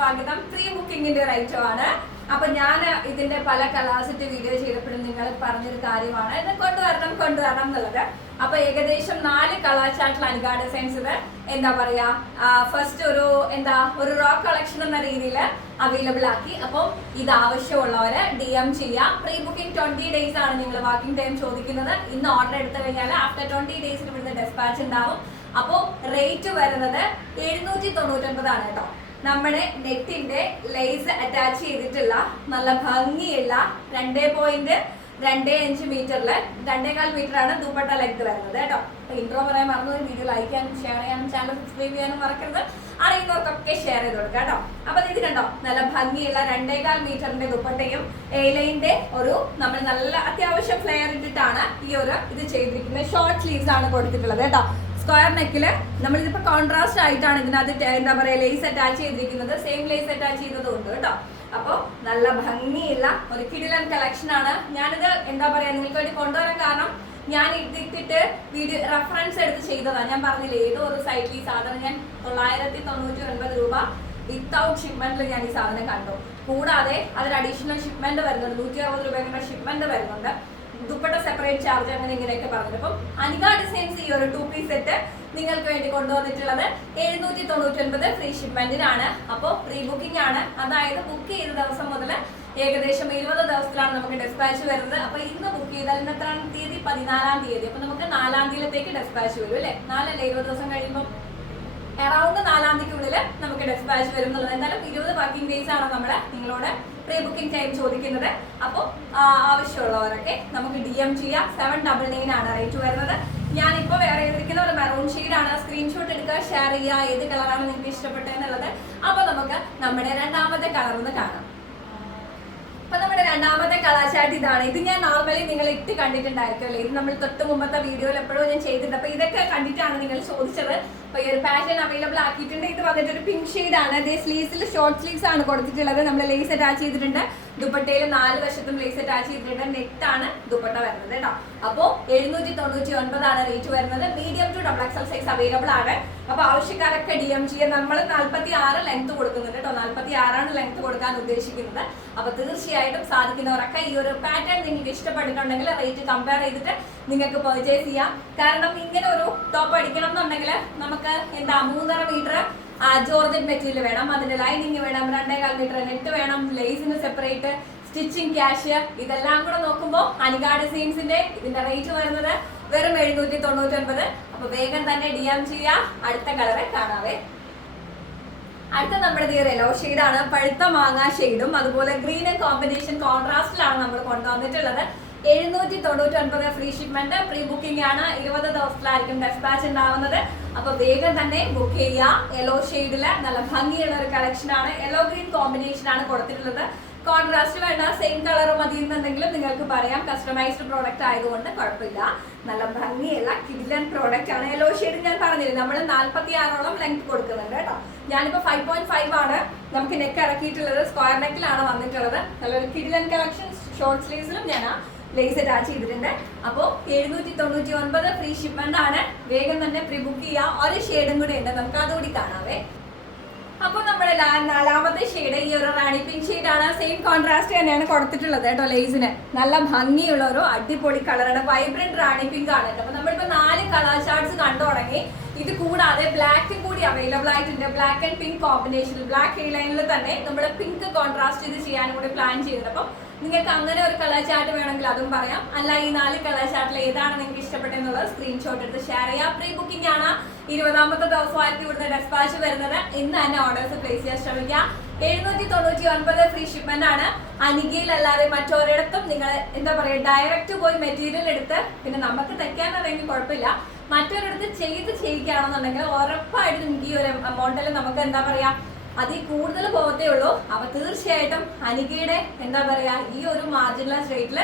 സ്വാഗതം. പ്രീ ബുക്കിംഗിന്റെ റൈറ്റോ ആണ്. അപ്പൊ ഞാൻ ഇതിന്റെ പല കലാസിറ്റി വീഡിയോ ചെയ്തപ്പോഴും നിങ്ങൾ പറഞ്ഞൊരു കാര്യമാണ്. ഇത് കൊണ്ടുവരണം കൊണ്ടുവരണം എന്നുള്ളത്. അപ്പൊ ഏകദേശം നാല് ഗാർഡ് ഡിസൈൻസ് ഇത് എന്താ പറയാ? ഫസ്റ്റ് ഒരു എന്താ ഒരു റോക്ക് കളക്ഷൻ എന്ന രീതിയിൽ അവൈലബിൾ ആക്കി. അപ്പോൾ ഇത് ആവശ്യമുള്ളവര് ഡി എം ചെയ്യാം. പ്രീ ബുക്കിംഗ് ട്വന്റി ഡേയ്സ് ആണ് നിങ്ങൾ വർക്കിംഗ് ടൈം ചോദിക്കുന്നത്. ഇന്ന് ഓർഡർ എടുത്തു കഴിഞ്ഞാൽ ആഫ്റ്റർ ട്വന്റി ഡേയ്സിന് ഇവിടുന്ന് ഡെസ്പാച്ച് ഉണ്ടാവും. അപ്പോൾ റേറ്റ് വരുന്നത് എഴുന്നൂറ്റി തൊണ്ണൂറ്റൊൻപതാണ് കേട്ടോ. നമ്മുടെ നെറ്റിന്റെ ലേസ് അറ്റാച്ച് ചെയ്തിട്ടുള്ള നല്ല ഭംഗിയുള്ള രണ്ടേ പോയിന്റ് രണ്ടേ അഞ്ച് മീറ്ററിൽ രണ്ടേകാൽ മീറ്റർ ആണ് ദുപ്പട്ട ലെങ്ത് വരുന്നത് കേട്ടോ. അപ്പൊ ഇൻട്രോ പറയാൻ മറന്നു വീഡിയോ ലൈക്ക് ചെയ്യാനും ഷെയർ ചെയ്യാനും ചാനൽ സബ്സ്ക്രൈബ് ചെയ്യാനും മറക്കരുത്. അറിയുന്നവർക്കൊക്കെ ഷെയർ ചെയ്ത് കൊടുക്കുക കേട്ടോ. അപ്പൊ ഇത് കണ്ടോ നല്ല ഭംഗിയുള്ള രണ്ടേകാൽ മീറ്ററിന്റെ ദുപ്പട്ടയും എയിലൈന്റെ ഒരു നമ്മൾ നല്ല അത്യാവശ്യം ഫ്ലെയർ ഇട്ടിട്ടാണ് ഈ ഒരു ഇത് ചെയ്തിരിക്കുന്നത്. ഷോർട്ട് സ്ലീവ്സ് ആണ് കൊടുത്തിട്ടുള്ളത് കേട്ടോ. സ്ക്വയർ നെക്കിൽ നമ്മളിതിപ്പോ കോൺട്രാസ്റ്റ് ആയിട്ടാണ് ഇതിനകത്ത് എന്താ പറയാ ലേസ് അറ്റാച്ച് ചെയ്തിരിക്കുന്നത്. സെയിം ലേസ് അറ്റാച്ച് ചെയ്തതുകൊണ്ട് കേട്ടോ. അപ്പോ നല്ല ഭംഗിയുള്ള ഒരു കിടിലൻ കളക്ഷൻ ആണ്. ഞാനിത് എന്താ പറയാ നിങ്ങൾക്ക് വേണ്ടി കൊണ്ടുവരാൻ കാരണം ഞാൻ ഇതിട്ടിട്ട് വീഡിയോ റെഫറൻസ് എടുത്ത് ചെയ്തതാണ് ഞാൻ പറഞ്ഞില്ലേ ഏതോ ഒരു സൈറ്റിൽ ഈ സാധനം ഞാൻ തൊള്ളായിരത്തി തൊണ്ണൂറ്റി ഒൻപത് രൂപ വിത്തൗട്ട് ഷിപ്മെന്റിൽ ഞാൻ ഈ സാധനം കണ്ടു. കൂടാതെ അതിന് അഡീഷണൽ ഷിപ്മെന്റ് വരുന്നുണ്ട്. നൂറ്റി അറുപത് രൂപയുടെ ഷിപ്മെന്റ് വരുന്നുണ്ട്. ദുപ്പട്ട സെപ്പറേറ്റ് ചാർജ് അങ്ങനെ ഇങ്ങനെയൊക്കെ പറഞ്ഞത് അപ്പം അനിക ഡിസൈൻസ് ഈ ഒരു ടു പീസ് സെറ്റ് നിങ്ങൾക്ക് വേണ്ടി കൊണ്ടുവന്നിട്ടുള്ളത് എഴുന്നൂറ്റി തൊണ്ണൂറ്റി ഒൻപത് ഫ്രീ ഷിപ്മെന്റിനാണ് അപ്പോൾ പ്രീ ബുക്കിംഗ് ആണ്. അതായത് ബുക്ക് ചെയ്ത ദിവസം മുതൽ ഏകദേശം ഇരുപത് ദിവസത്തിലാണ് നമുക്ക് ഡെസ്പാച്ച് വരുന്നത്. അപ്പൊ ഇന്ന് ബുക്ക് ചെയ്താൽ ഇന്ന് എത്രാം തീയതി? പതിനാലാം തീയതി. അപ്പൊ നമുക്ക് നാലാം തീയതിയിലേക്ക് ഡെസ്പാച്ച് വരും അല്ലേ? നാലല്ലേ? ഇരുപത് ദിവസം കഴിയുമ്പോൾ എറൗണ്ട് നാലാം തീയതിക്കുള്ളിൽ നമുക്ക് ഡെസ്പാച്ച് വരും എന്നുള്ളത്. എന്തായാലും ഇരുപത് വർക്കിംഗ് ഡേയ്സ് ആണ് നമ്മുടെ നിങ്ങളോട് പ്രീ ബുക്കിംഗ് ടൈം ചോദിക്കുന്നത്. അപ്പോൾ ആവശ്യമുള്ളവരൊക്കെ നമുക്ക് ഡി എം ചെയ്യാം. സെവൻ ഡബിൾ നയൻ ആണ് റേറ്റ് വരുന്നത്. ഞാനിപ്പോൾ വേറെ ചെയ്തിരിക്കുന്ന ഒരു മെറൂൺ ആണ്. സ്ക്രീൻഷോട്ട് എടുക്കുക ഷെയർ ചെയ്യുക ഏത് കളറാണ് നിങ്ങൾക്ക് ഇഷ്ടപ്പെട്ടതെന്നുള്ളത് അപ്പോൾ നമുക്ക് നമ്മുടെ രണ്ടാമത്തെ കളർ ഒന്ന് കാണാം. അപ്പൊ നമ്മുടെ രണ്ടാമത്തെ കളാചാട്ട് ഇതാണ്. ഇത് ഞാൻ നോർമലി നിങ്ങൾ ഇട്ട് കണ്ടിട്ടുണ്ടായിരിക്കും അല്ലേ? ഇത് നമ്മൾ തൊട്ട് മുമ്പത്തെ വീഡിയോയിൽ എപ്പോഴും ഞാൻ ചെയ്തിട്ടുണ്ട്. അപ്പൊ ഇതൊക്കെ കണ്ടിട്ടാണ് നിങ്ങൾ ചോദിച്ചത്. അപ്പൊ ഈ ഒരു പാഷൻ അവൈലബിൾ ആക്കിയിട്ടുണ്ട്. ഇത് വന്നിട്ട് ഒരു പിങ്ക് ആണ്. അതേ സ്ലീവ്സിൽ ഷോർട്ട് സ്ലീവ്സ് ആണ് കൊടുത്തിട്ടുള്ളത്. നമ്മൾ ലേസ് അറ്റാച്ച് ചെയ്തിട്ടുണ്ട്. ദുപ്പട്ടയിൽ നാല് വശത്തും ലേസ് അറ്റാച്ച് ചെയ്തിട്ടുണ്ട്. നെറ്റ് ആണ് ദുപ്പട്ട വരുന്നത് കേട്ടോ. അപ്പോൾ എഴുന്നൂറ്റി തൊണ്ണൂറ്റി ഒൻപതാണ് റേറ്റ് വരുന്നത്. Medium to double XL size available ആണ്. അപ്പൊ ആവശ്യക്കാരൊക്കെ ഡി എം ചെയ്യാൻ നമ്മൾ നാല്പത്തി ആറ് ലെങ്ത് കൊടുക്കുന്നുണ്ട് കേട്ടോ. നാല്പത്തി ആറാണ് ലെങ്ത് കൊടുക്കാൻ ഉദ്ദേശിക്കുന്നത്. അപ്പൊ തീർച്ചയായിട്ടും സാധിക്കുന്നവരൊക്കെ ഈ ഒരു പാറ്റേൺ നിങ്ങൾക്ക് ഇഷ്ടപ്പെട്ടിട്ടുണ്ടെങ്കിൽ റേറ്റ് കമ്പയർ ചെയ്തിട്ട് നിങ്ങൾക്ക് പെർച്ചേസ് ചെയ്യാം. കാരണം ഇങ്ങനെ ഒരു ടോപ്പ് അടിക്കണം എന്നുണ്ടെങ്കിൽ നമുക്ക് എന്താ മൂന്നര മീറ്റർ ജോർജറ്റ് മെറ്റീരിയൽ വേണം. അതിന്റെ ലൈനിങ് വേണം രണ്ടേകാൽ മീറ്റർ നെറ്റ് വേണം ലേസിന് സെപ്പറേറ്റ് സ്റ്റിച്ചിങ് ക്യാഷ് ഇതെല്ലാം കൂടെ നോക്കുമ്പോൾ അനികാട് സീൻസിന്റെ ഇതിന്റെ റേറ്റ് വരുന്നത് വെറും എഴുന്നൂറ്റി തൊണ്ണൂറ്റി ഒൻപത് അപ്പൊ വേഗം തന്നെ ഡി എം ചെയ്യാം. അടുത്ത കളറ് കാണാവേ. അടുത്ത നമ്മുടെ ഈ യെല്ലോ ആണ് പഴുത്ത മാങ്ങ ഷെയ്ഡും അതുപോലെ ഗ്രീൻ കോമ്പിനേഷൻ കോൺട്രാസ്റ്റിലാണ് നമ്മൾ കൊണ്ടുവന്നിട്ടുള്ളത്. എഴുന്നൂറ്റി തൊണ്ണൂറ്റി ഒൻപത് ഫ്രീ ഷിപ്മെന്റ് പ്രീ ബുക്കിംഗ് ആണ്. ഇരുപത് ദിവസത്തിലായിരിക്കും ഡെസ്പാച്ച് ഉണ്ടാവുന്നത്. അപ്പൊ വേഗം തന്നെ ബുക്ക് ചെയ്യാം. യെല്ലോ ഷെയ്ഡിൽ നല്ല ഭംഗിയുള്ള ഒരു കളക്ഷൻ ആണ്. യെല്ലോ ഗ്രീൻ കോമ്പിനേഷൻ ആണ് കൊടുത്തിട്ടുള്ളത്. കോൺട്രാസ്റ്റ് വേണ്ട സെയിം കളർ മതി എന്നുണ്ടെങ്കിലും നിങ്ങൾക്ക് പറയാം. കസ്റ്റമൈസ്ഡ് പ്രോഡക്റ്റ് ആയതുകൊണ്ട് കുഴപ്പമില്ല. നല്ല ഭംഗിയുള്ള കിഡിലൻ പ്രോഡക്റ്റ് ആണ്. യെല്ലോ ഷെയ്ഡ് ഞാൻ പറഞ്ഞില്ല നമ്മൾ നാല്പത്തി ആറോളം ലെങ്ത് കൊടുക്കുന്നുണ്ട് കേട്ടോ. ഞാനിപ്പോ ഫൈവ് പോയിന്റ് ഫൈവ് ആണ് നമുക്ക് നെക്ക് ഇറക്കിയിട്ടുള്ളത് സ്ക്വയർ നെക്കിലാണ് വന്നിട്ടുള്ളത്. നല്ലൊരു കിഡിലൻ കളക്ഷൻ ഷോർട്ട് സ്ലീവ്സിലും ഞാൻ ലേസ് അറ്റാച്ച് ചെയ്തിട്ടുണ്ട്. അപ്പോൾ എഴുന്നൂറ്റി തൊണ്ണൂറ്റി ഒൻപത് ഫ്രീ ഷിപ്മെന്റ് ആണ്. വേഗം തന്നെ പ്രീ ബുക്ക് ചെയ്യുക ഒരു ഷെയ്ഡും കൂടി ഉണ്ട്. നമുക്ക് അതുകൂടി കാണാവേ. അപ്പോൾ നമ്മുടെ നാലാമത്തെ ഷെയ്ഡ് ഈ ഒരു റാണി പിങ്ക് ഷെയ്ഡ് ആണ്. സെയിം കോൺട്രാസ്റ്റ് തന്നെയാണ് കൊടുത്തിട്ടുള്ളത് കേട്ടോ ലേസിന് നല്ല ഭംഗിയുള്ള ഒരു അടിപൊളി കളറാണ് വൈബ്രന്റ് റാണി പിങ്ക് ആണ് കേട്ടോ. അപ്പൊ നമ്മളിപ്പോ നാല് കളർ ചാർട്ട്സ് കണ്ടു തുടങ്ങി. ഇത് കൂടാതെ ബ്ലാക്ക് കൂടി അവൈലബിൾ ആയിട്ടുണ്ട്. ബ്ലാക്ക് ആൻഡ് പിങ്ക് കോമ്പിനേഷനിൽ ബ്ലാക്ക് ഹെയർ ലൈനിൽ തന്നെ നമ്മുടെ പിങ്ക് കോൺട്രാസ്റ്റ് ഇത് ചെയ്യാനും കൂടി പ്ലാൻ ചെയ്തിട്ടുണ്ട്. അപ്പം നിങ്ങൾക്ക് അങ്ങനെ ഒരു കളർ ചാർട്ട് വേണമെങ്കിൽ അതും പറയാം. അല്ല ഈ നാല് കളർ ചാർട്ടിൽ ഏതാണ് നിങ്ങൾക്ക് ഇഷ്ടപ്പെട്ടെന്നുള്ളത് സ്ക്രീൻഷോട്ട് എടുത്ത് ഷെയർ ചെയ്യാം പ്രീ ബുക്കിംഗ് ആണ് ഇരുപതാമത്തെ ദിവസമായിട്ട് ഇവിടുന്ന് ഡെസ്പാച്ച് വരുന്നത്. ഇന്ന് തന്നെ ഓർഡേഴ്സ് പ്ലേസ് ചെയ്യാൻ ശ്രമിക്കുക. എഴുന്നൂറ്റി തൊണ്ണൂറ്റി ഒൻപത് ഫ്രീ ഷിപ്മെന്റ് ആണ്. അനികയിൽ അല്ലാതെ മറ്റൊരിടത്തും നിങ്ങൾ എന്താ പറയുക ഡയറക്റ്റ് പോയി മെറ്റീരിയൽ എടുത്ത് പിന്നെ നമുക്ക് തെക്കാൻ അറിയെങ്കിൽ കുഴപ്പമില്ല. മറ്റൊരിടത്ത് ചെയ്ത് ചെയ്യിക്കുകയാണെന്നുണ്ടെങ്കിൽ ഉറപ്പായിട്ട് നിങ്ങൾക്ക് ഈ ഒരു എമൗണ്ടിൽ നമുക്ക് എന്താ പറയാ അതിൽ കൂടുതൽ പോകത്തേ ഉള്ളൂ. അപ്പൊ തീർച്ചയായിട്ടും അനികയുടെ എന്താ പറയാ ഈ ഒരു മാർജിനൽ റേറ്റിൽ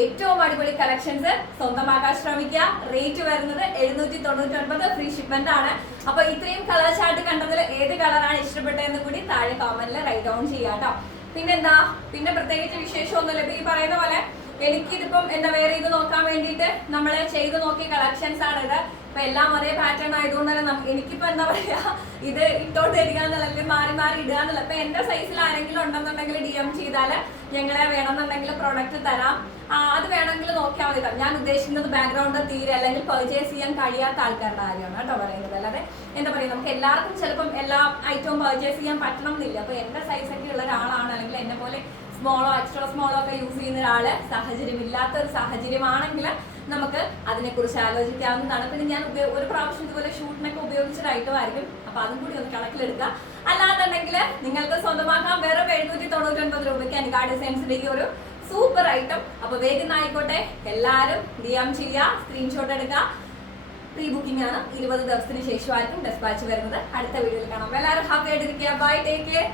ഏറ്റവും അടിപൊളി കളക്ഷൻസ് സ്വന്തമാക്കാൻ ശ്രമിക്കുക. റേറ്റ് വരുന്നത് എഴുന്നൂറ്റി തൊണ്ണൂറ്റി ഒൻപത് ഫ്രീ ഷിപ്മെന്റ് ആണ്. അപ്പൊ ഇത്രയും കളർ ചാർട്ട് കണ്ടതിൽ ഏത് കളറാണ് ഇഷ്ടപ്പെട്ടതെന്ന് കൂടി താഴെ കോമന്റിൽ റൈറ്റ് ഡൗൺ ചെയ്യാം കേട്ടോ പിന്നെന്താ പിന്നെ പ്രത്യേകിച്ച് വിശേഷമൊന്നുമില്ല. ഇപ്പൊ ഈ പറയുന്ന പോലെ എനിക്കിതിപ്പം എന്താ വേറെ ഇത് നോക്കാൻ വേണ്ടിയിട്ട് നമ്മൾ ചെയ്ത് നോക്കിയ കളക്ഷൻസ് ആണ് ഇത്. ഇപ്പൊ എല്ലാം ഒരേ പാറ്റേൺ ആയതുകൊണ്ട് തന്നെ എനിക്കിപ്പോ എന്താ പറയാ ഇത് ഇട്ടോട്ട് തരിക എന്നുള്ള മാറി മാറി ഇടുക എന്നുള്ള. ഇപ്പൊ എന്റെ സൈസിൽ ആരെങ്കിലും ഉണ്ടെന്നുണ്ടെങ്കിൽ ഡി എം ചെയ്താൽ ഞങ്ങളെ വേണമെന്നുണ്ടെങ്കിൽ പ്രൊഡക്റ്റ് തരാം. അത് വേണമെങ്കിൽ നോക്കിയാൽ മതി ഞാൻ ഉദ്ദേശിക്കുന്നത് ബാക്ക്ഗ്രൗണ്ട് തീരെ അല്ലെങ്കിൽ പർച്ചേസ് ചെയ്യാൻ കഴിയാത്ത ആൾക്കാരുടെ കാര്യമാണ് കേട്ടോ പറയുന്നത്. അല്ലാതെ എന്താ പറയുക നമുക്ക് എല്ലാവർക്കും ചിലപ്പം എല്ലാ ഐറ്റവും പർച്ചേസ് ചെയ്യാൻ പറ്റണം എന്നില്ല. അപ്പൊ എന്റെ സൈസൊക്കെ ഉള്ള ഒരാളാണ് അല്ലെങ്കിൽ എന്നെ പോലെ സ്മോളോ എക്സ്ട്രാ സ്മോളോ ഒക്കെ യൂസ് ചെയ്യുന്ന ഒരാൾ സാഹചര്യം ഇല്ലാത്ത ഒരു സാഹചര്യമാണെങ്കിൽ നമുക്ക് അതിനെക്കുറിച്ച് ആലോചിക്കാവുന്നതാണ്. പിന്നെ ഞാൻ ഒരു പ്രാവശ്യം ഇതുപോലെ ഷൂട്ടിനൊക്കെ ഉപയോഗിച്ചതായിട്ടുമായിരിക്കും. അപ്പൊ അതും കൂടി ഒന്ന് കണക്കിലെടുക്കുക. അല്ലാന്നുണ്ടെങ്കിൽ നിങ്ങൾക്ക് സ്വന്തമാക്കാൻ വെറും എഴുന്നൂറ്റി തൊണ്ണൂറ്റി ഒൻപത് രൂപയ്ക്ക് അനുകാ ഡിസൈൻസിന്റെ ഈ ഒരു സൂപ്പർ ഐറ്റം അപ്പൊ വേഗം ആയിക്കോട്ടെ. എല്ലാവരും ഡി ചെയ്യുക സ്ക്രീൻഷോട്ട് എടുക്കുക. പ്രീ ബുക്കിംഗ് ആണ്. ഇരുപത് ദിവസത്തിന് ശേഷമായിരിക്കും ഡെസ്പാച്ച് വരുന്നത്. അടുത്ത വീഡിയോയിൽ കാണാം. എല്ലാവരും ഹാപ്പി ആയിട്ടിരിക്കുക. Bye take care